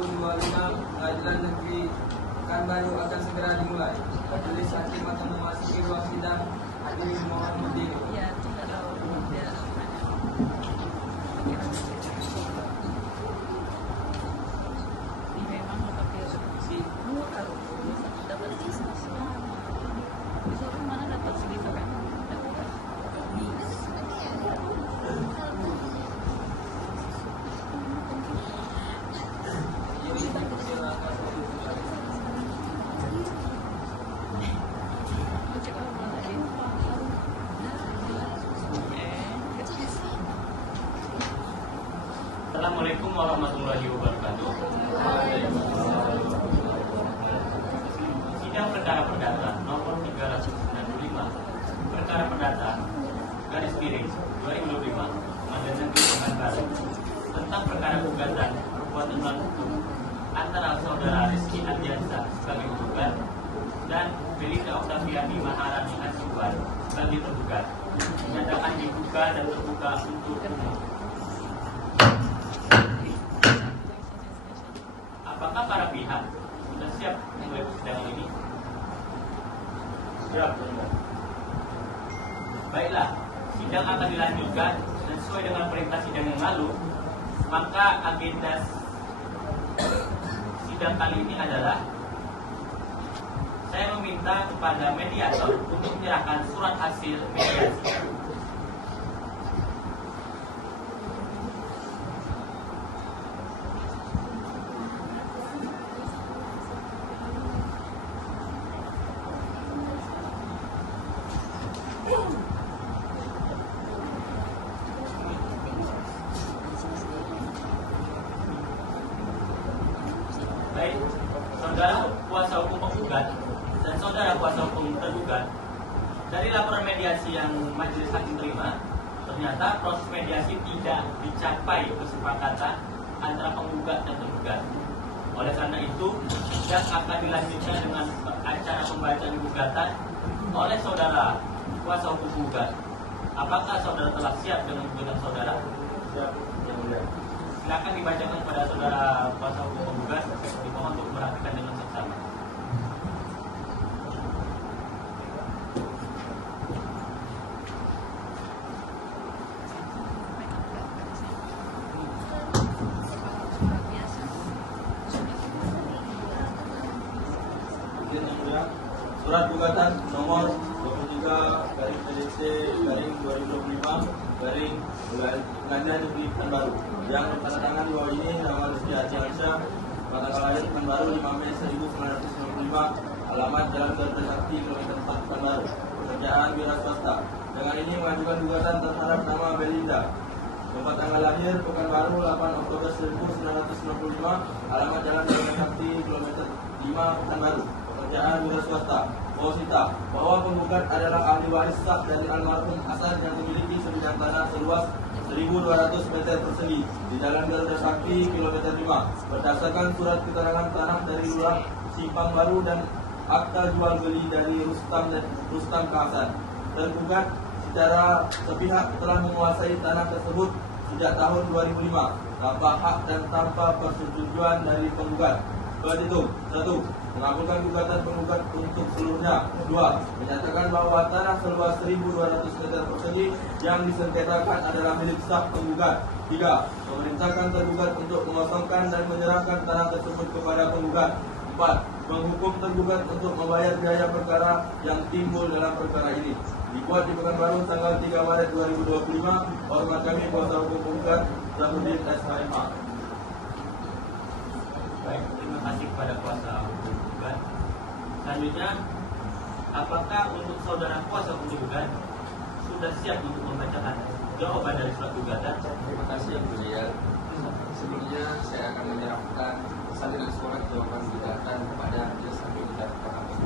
2025 Pengadilan Negeri Pekanbaru akan segera dimulai. Majelis hakim akan memasuki ruang sidang. Hadirin mohon berdiri. Ya, tidak tahu dia memang pakai si kalau dapat bisa mana dapat segitu kan? Assalamualaikum warahmatullahi wabarakatuh. Sidang perkara perdata nomor 395 perkara perdata garis miring 2025 Pengadilan Negeri Pekanbaru tentang perkara gugatan perbuatan melawan hukum antara saudara Rizky Ardiansyah sebagai penggugat dan Belinda Oktaviani Maharani Hasibuan sebagai tergugat dinyatakan dibuka dan terbuka untuk umum. Apakah para pihak sudah siap memulai persidangan ini? Siap. Baiklah, sidang akan dilanjutkan dan sesuai dengan perintah sidang yang lalu, maka agenda sidang kali ini adalah saya meminta kepada mediator untuk menyerahkan surat hasil mediasi. Baik, saudara kuasa hukum penggugat dan saudara kuasa hukum tergugat, dari laporan mediasi yang majelis hakim terima, ternyata proses mediasi tidak dicapai kesepakatan antara penggugat dan tergugat. Oleh karena itu, sidang akan dilanjutkan dengan acara pembacaan gugatan oleh saudara kuasa hukum penggugat. Apakah saudara telah siap dengan gugatan saudara? Siap, yang mulia. Silakan dibacakan kepada saudara kuasa hukum penggugat, dimohon untuk memperhatikan dengan seksama. Surat gugatan nomor 23/PDC/2025 Negeri Pekanbaru yang bertanda di bawah ini nama Rizky Ardiansyah, tanggal lahir Pekanbaru 5 Mei 1995, alamat Jalan Garuda Sakti, kilometer 4 Pekanbaru, pekerjaan wira swasta. Dengan ini mengajukan gugatan terhadap nama Belinda, tempat tanggal lahir Pekanbaru 8 Oktober 1995, alamat Jalan Garuda Sakti, kilometer 5 Pekanbaru, pekerjaan wira swasta. Posita bahwa penggugat adalah ahli waris sah dari almarhum Hasan yang memiliki sebidang tanah seluas 1.200 meter persegi di Jalan Garuda Sakti, kilometer 5, berdasarkan surat keterangan tanah dari Lurah Simpang Baru dan akta jual beli dari Rustam ke Hasan. Tergugat secara sepihak telah menguasai tanah tersebut sejak tahun 2005 tanpa hak dan tanpa persetujuan dari penggugat. Petitum 1. Mengabulkan gugatan penggugat untuk seluruhnya. 2. Menyatakan bahwa tanah seluas 1.200 meter persegi yang disengketakan adalah milik sah penggugat. 3. Memerintahkan tergugat untuk mengosongkan dan menyerahkan tanah tersebut kepada penggugat. 4. Menghukum tergugat untuk membayar biaya perkara yang timbul dalam perkara ini. Dibuat di Pekanbaru tanggal 3 Maret 2025. Hormat kami kuasa hukum penggugat Zahudin SHMA. Baik, terima kasih kepada kuasa hukum penggugat. Selanjutnya, apakah untuk saudara kuasa hukum penggugat sudah siap untuk membacakan jawaban dari surat gugatan? Terima kasih yang mulia. Sebelumnya saya akan menyerahkan salinan surat jawaban gugatan kepada majelis hakim dan Mahkamah.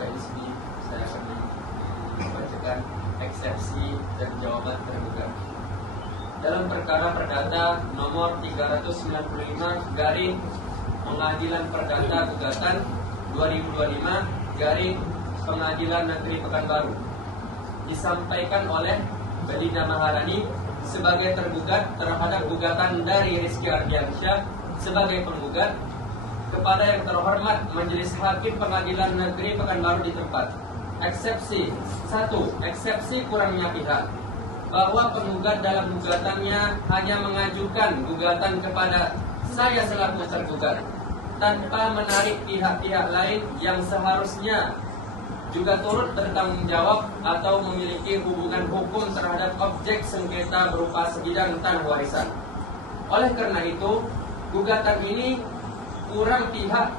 Dari sini saya akan membacakan eksepsi dan jawaban tergugat. dalam perkara perdata nomor 395 garing Pengadilan Perdata Gugatan 2025 garing Pengadilan Negeri Pekanbaru, disampaikan oleh Belinda Maharani sebagai tergugat terhadap gugatan dari Rizky Ardiansyah sebagai penggugat kepada yang terhormat Majelis Hakim Pengadilan Negeri Pekanbaru di tempat. Eksepsi 1. Eksepsi kurangnya pihak, bahwa penggugat dalam gugatannya hanya mengajukan gugatan kepada saya selaku tergugat tanpa menarik pihak-pihak lain yang seharusnya juga turut bertanggung jawab atau memiliki hubungan hukum terhadap objek sengketa berupa sebidang tanah warisan. Oleh karena itu, gugatan ini kurang pihak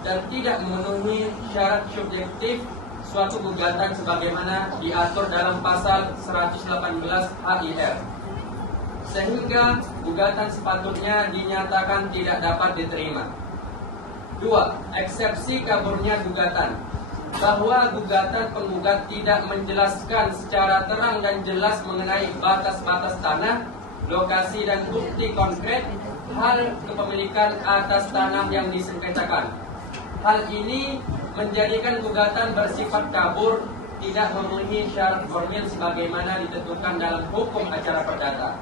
dan tidak memenuhi syarat subjektif suatu gugatan sebagaimana diatur dalam pasal 118 HIR, sehingga gugatan sepatutnya dinyatakan tidak dapat diterima. 2. Eksepsi kaburnya gugatan, bahwa gugatan penggugat tidak menjelaskan secara terang dan jelas mengenai batas-batas tanah, lokasi dan bukti konkret hal kepemilikan atas tanah yang disengketakan. Hal ini menjadikan gugatan bersifat kabur, tidak memenuhi syarat formil sebagaimana ditentukan dalam hukum acara perdata.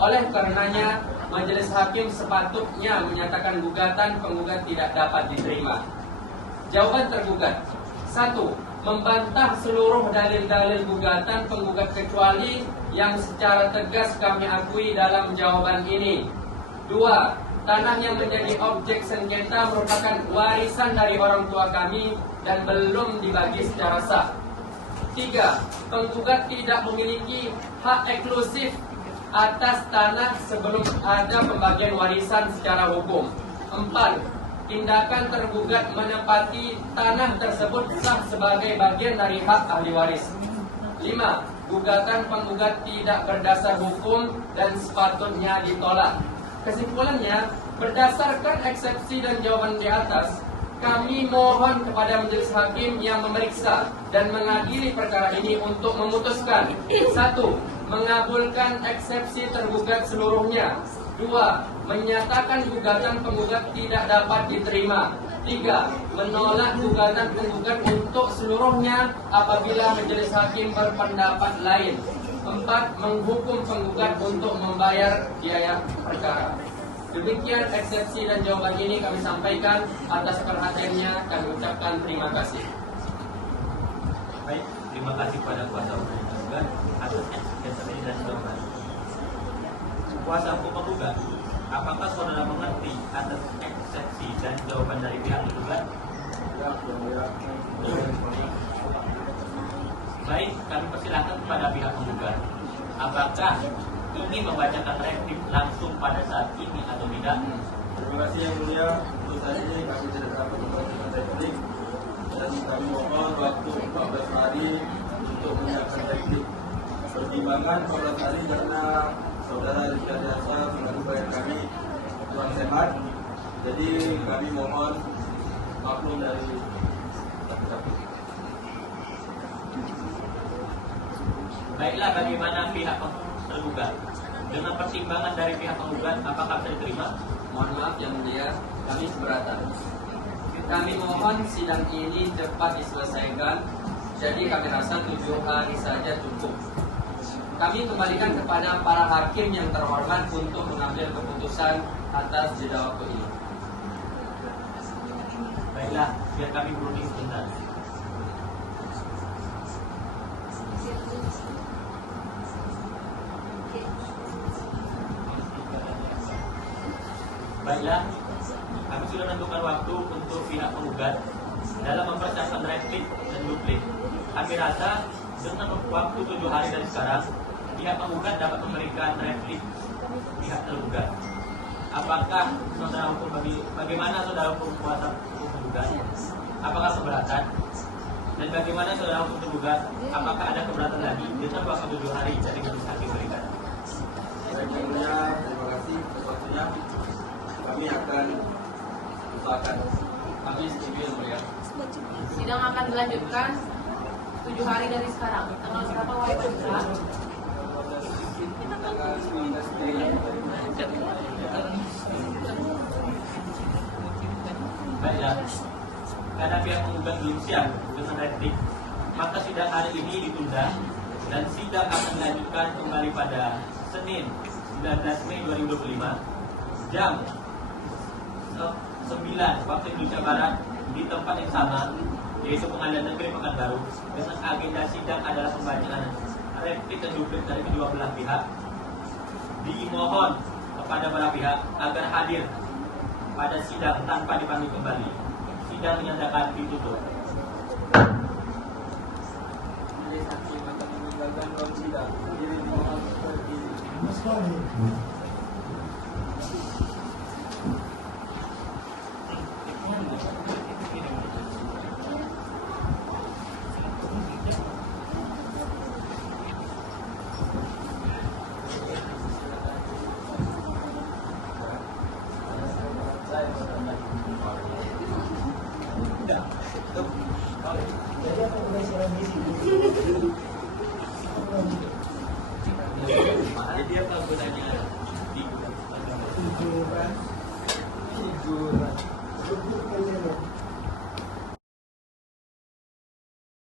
Oleh karenanya, Majelis Hakim sepatutnya menyatakan gugatan penggugat tidak dapat diterima. Jawaban tergugat: 1. Membantah seluruh dalil-dalil gugatan penggugat kecuali yang secara tegas kami akui dalam jawaban ini. 2. Tanah yang menjadi objek sengketa merupakan warisan dari orang tua kami dan belum dibagi secara sah. 3. Penggugat tidak memiliki hak eksklusif atas tanah sebelum ada pembagian warisan secara hukum. 4. Tindakan tergugat menempati tanah tersebut sah sebagai bagian dari hak ahli waris. 5. Gugatan penggugat tidak berdasar hukum dan sepatutnya ditolak. Kesimpulannya, berdasarkan eksepsi dan jawaban di atas, kami mohon kepada Majelis Hakim yang memeriksa dan mengadili perkara ini untuk memutuskan: 1. Mengabulkan eksepsi tergugat seluruhnya. 2. Menyatakan gugatan penggugat tidak dapat diterima. 3. Menolak gugatan penggugat untuk seluruhnya apabila Majelis Hakim berpendapat lain. 4. Menghukum penggugat untuk membayar biaya perkara. Demikian eksepsi dan jawaban ini kami sampaikan. Atas perhatiannya kami ucapkan terima kasih. Baik, terima kasih kepada kuasa hukum penggugat atas eksepsi dan jawaban. Kuasa hukum penggugat, apakah saudara mengerti atas eksepsi dan jawaban dari pihak tergugat? Baik, kami persilakan kepada pihak penggugat. Apakah ini membacakan replik langsung pada saat ini atau tidak? Terima kasih yang mulia. Untuk saat ini kami tidak dapat membacakan replik dan kami mohon waktu 14 hari untuk menyiapkan replik. Pertimbangan 14 hari karena saudara Rizky Ardiansyah selaku klien kami kurang sehat, jadi kami mohon maklum dari Baiklah, bagaimana pihak tergugat? Dengan pertimbangan dari pihak penggugat, apakah bisa diterima? Mohon maaf yang mulia, kami keberatan. Kami mohon sidang ini cepat diselesaikan. Jadi kami rasa 7 hari saja cukup. Kami kembalikan kepada para hakim yang terhormat untuk mengambil keputusan atas jeda waktu ini. Baiklah, biar kami berunding sebentar. Baiklah, kami sudah menentukan waktu untuk pihak penggugat dalam mempersiapkan replik dan duplik. Kami rasa dengan waktu 7 hari dari sekarang, pihak penggugat dapat memberikan replik pihak tergugat. Apakah saudara hukum bagaimana saudara hukum kuasa hukum tergugat? Apakah keberatan? Dan bagaimana saudara hukum tergugat? Apakah ada keberatan lagi dengan waktu 7 hari dari majelis hakim berikan? Baik, yang mulia, terima kasih atas waktunya. Kami akan usahakan. Kami setuju yang mulia. Sidang akan dilanjutkan 7 hari dari sekarang. Tanggal berapa Wahai Pak? tanggal 19 Mei. Baiklah, karena pihak penggugat belum siap dengan replik, maka sidang hari ini ditunda dan sidang akan dilanjutkan kembali pada Senin 19 Mei 2025 jam 9 waktu Indonesia Barat di tempat yang sama, yaitu Pengadilan Negeri Pekanbaru, dengan agenda sidang adalah pembacaan replik dan duplik dari kedua belah pihak. Dimohon kepada para pihak agar hadir pada sidang tanpa dipanggil kembali. Sidang dinyatakan ditutup. Majelis hakim akan meninggalkan ruang sidang. Diri mohon berdiri. Jadi apa yang saya